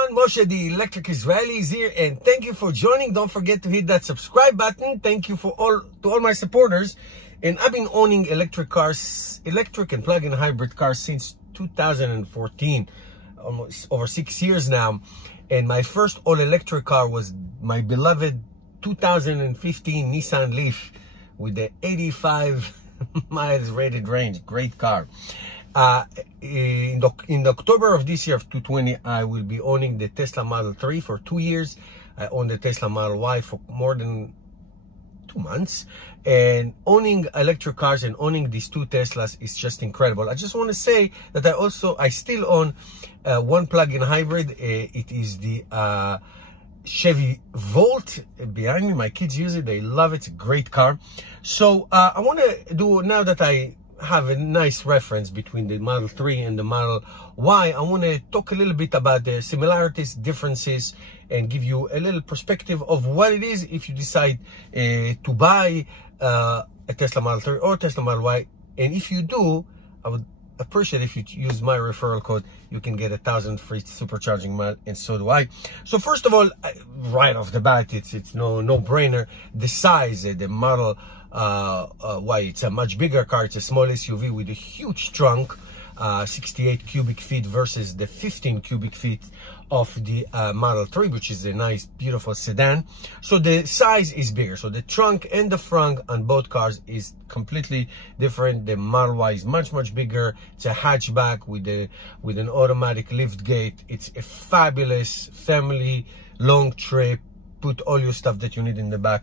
everyone, Moshe the Electric Israeli is here, and thank you for joining. Don't forget to hit that subscribe button. Thank you to all my supporters. And I've been owning electric and plug-in hybrid cars since 2014, almost over 6 years now. And my first all-electric car was my beloved 2015 Nissan Leaf with the 85 miles rated range. Great car. In October of this year of 2020, I will be owning the Tesla Model 3 for 2 years. I own the Tesla Model Y for more than 2 months. And owning electric cars and owning these two Teslas is just incredible. I just want to say that I still own one plug-in hybrid. It is the Chevy Volt behind me. My kids use it. They love it. It's a great car. So I want to do, now that I have a nice reference between the Model 3 and the Model Y, I want to talk a little bit about the similarities, differences, and give you a little perspective of what it is if you decide to buy a Tesla Model 3 or Tesla Model Y. And if you do, I would appreciate if you use my referral code. You can get 1,000 free supercharging miles, and so do I. So first of all, right off the bat, it's no brainer. The size, the Model Y, it's a much bigger car. It's a small SUV with a huge trunk, 68 cubic feet versus the 15 cubic feet of the Model 3, which is a nice, beautiful sedan. So the size is bigger. So the trunk and the frunk on both cars is completely different. The Model Y is much bigger. It's a hatchback with an automatic lift gate. It's a fabulous family long trip. Put all your stuff that you need in the back.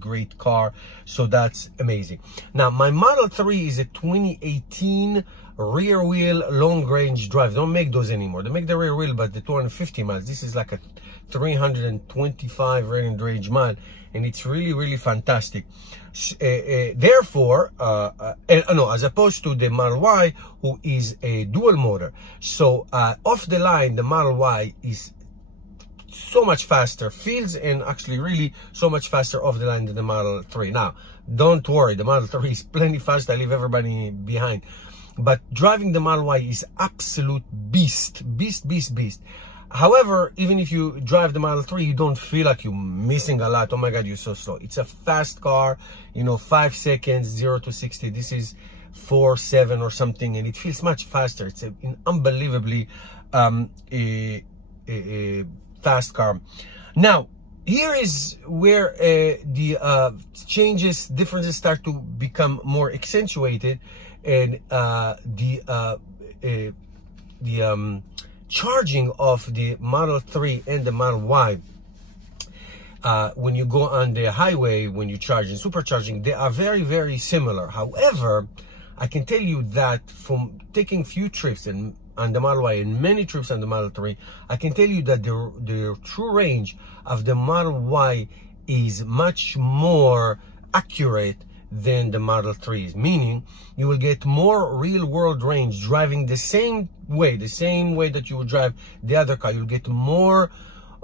Great car. So that's amazing. Now my Model 3 is a 2018 rear wheel long range drive. They don't make those anymore. They make the rear wheel, but the 250 miles. This is like a 325 rated range mile, and it's really fantastic. Therefore, as opposed to the Model Y, who is a dual motor. So off the line, the Model Y is so much faster, feels and actually really so much faster off the line than the Model 3. Now, don't worry, the Model 3 is plenty fast. I leave everybody behind. But driving the Model Y is absolute beast. However, even if you drive the Model 3, you don't feel like you're missing a lot. Oh my God, you're so slow. It's a fast car, 5 seconds, 0 to 60. This is 4.7 or something, and it feels much faster. It's an unbelievably fast car. Now, here is where the differences start to become more accentuated, and the charging of the Model 3 and the Model Y, when you go on the highway, when you charge and supercharging, they are very similar. However, I can tell you that from taking few trips on the Model Y and many trips on the Model 3, I can tell you that the true range of the Model Y is much more accurate than the Model 3 is, meaning you will get more real-world range driving the same way that you would drive the other car. You'll get more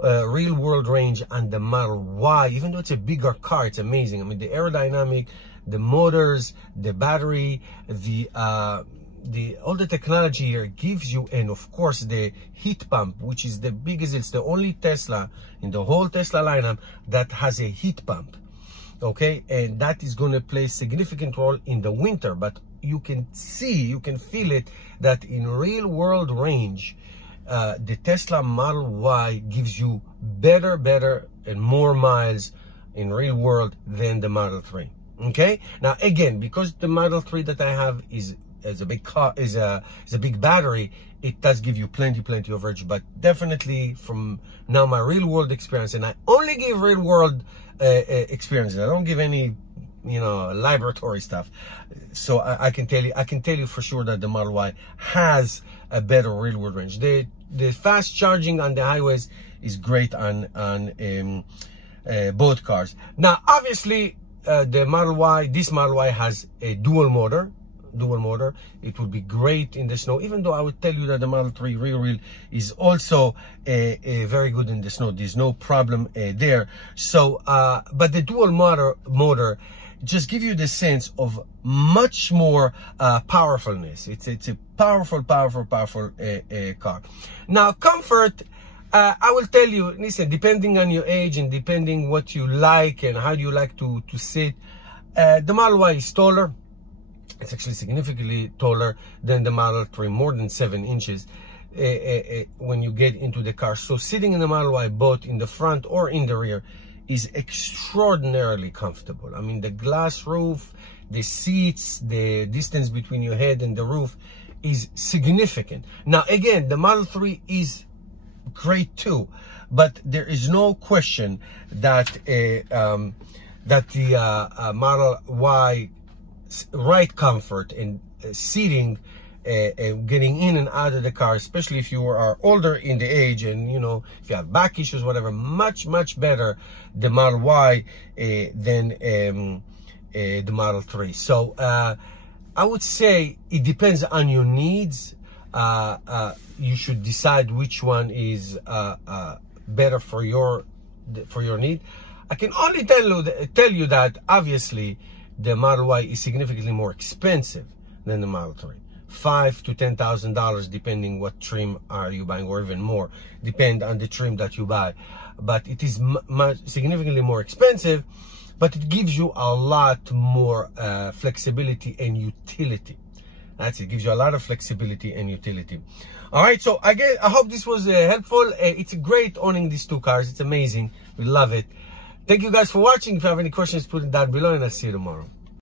real-world range on the Model Y. Even though it's a bigger car, it's amazing. I mean, the aerodynamic, the motors, the battery, all the technology here gives you, and of course the heat pump, which is the biggest. It's the only Tesla in the whole Tesla lineup that has a heat pump. Okay, and that is going to play a significant role in the winter, but you can feel it, that in real world range, the Tesla Model Y gives you better and more miles in real world than the Model 3. Okay, now again, because the Model 3 that I have is a big car, is a big battery, it does give you plenty of range. But definitely from now, my real world experience, and I only give real world experiences. I don't give any laboratory stuff. So I can tell you for sure that the Model Y has a better real world range. The fast charging on the highways is great on both cars. Now obviously this Model Y has a dual motor. It would be great in the snow, even though I would tell you that the Model 3 rear wheel is also very good in the snow. There's no problem there. So but the dual motor just give you the sense of much more powerfulness. It's a powerful car. Now comfort, I will tell you, listen, depending on your age and depending what you like and how you like to sit, the Model Y is taller. It's actually significantly taller than the Model 3, more than 7 inches when you get into the car. So sitting in the Model Y, both in the front or in the rear, is extraordinarily comfortable. I mean, the glass roof, the seats, the distance between your head and the roof is significant. Now, again, the Model 3 is great too, but there is no question that the Model Y ride comfort and seating, getting in and out of the car, especially if you are older in the age and, you know, if you have back issues, whatever, much better the Model Y than the Model 3. So I would say it depends on your needs. You should decide which one is better for your need. I can only tell you that obviously the Model Y is significantly more expensive than the Model 3. $5,000 to $10,000 depending what trim are you buying, or even more, depend on the trim that you buy. But it is significantly more expensive, but it gives you a lot more flexibility and utility. That's it. It gives you a lot of flexibility and utility. All right, so I hope this was helpful. It's great owning these two cars. It's amazing. We love it. Thank you guys for watching. If you have any questions, put it down below, and I'll see you tomorrow.